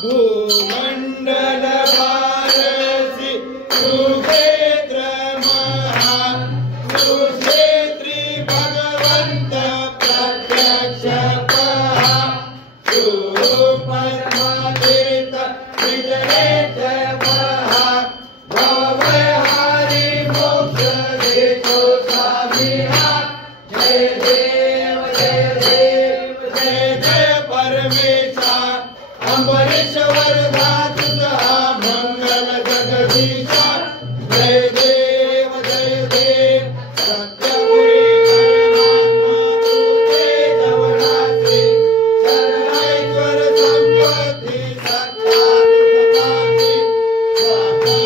भूमंडल भारसी सुक्षेत्र महा सुक्षेत्री भगवंत प्रत्यक्ष पहा सुपरमातीर्थ विजयेश पहा भवहारी मोक्ष देतो स्वामिहा जय देव जय देव जय जय परमेशा अमरेश्वर तुझा मंगल जगदीशा जय देव सत्यपुरी परमात्मा तुझे जवळासी शरणैश्वर संपत्ती सत्ता तुझपासी स्वामी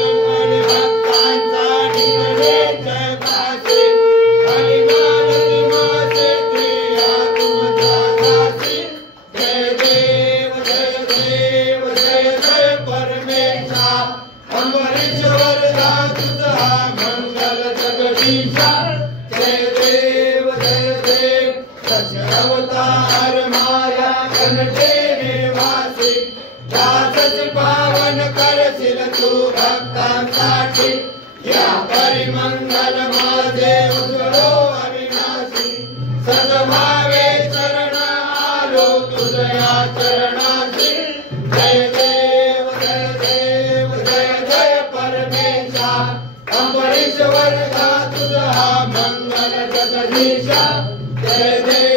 भक्तांचा निकडे जय पासी हरिनाम मासे प्रिया तुमचा दासी जय देव जय परमेशा अमरेश्वर तुझा मंगल जगदीशा जय देव सत्य अवतार माया कंठे निवासी दासच पावन करशील तू भक्तांसाठी या परिमंगल माझे उजळो अविनाशी सद्भावे शरण आलो तुझया चरणाशी जय देव जय परमेशा अमरेश्वर तुझा मंगल जगदीशा जय देव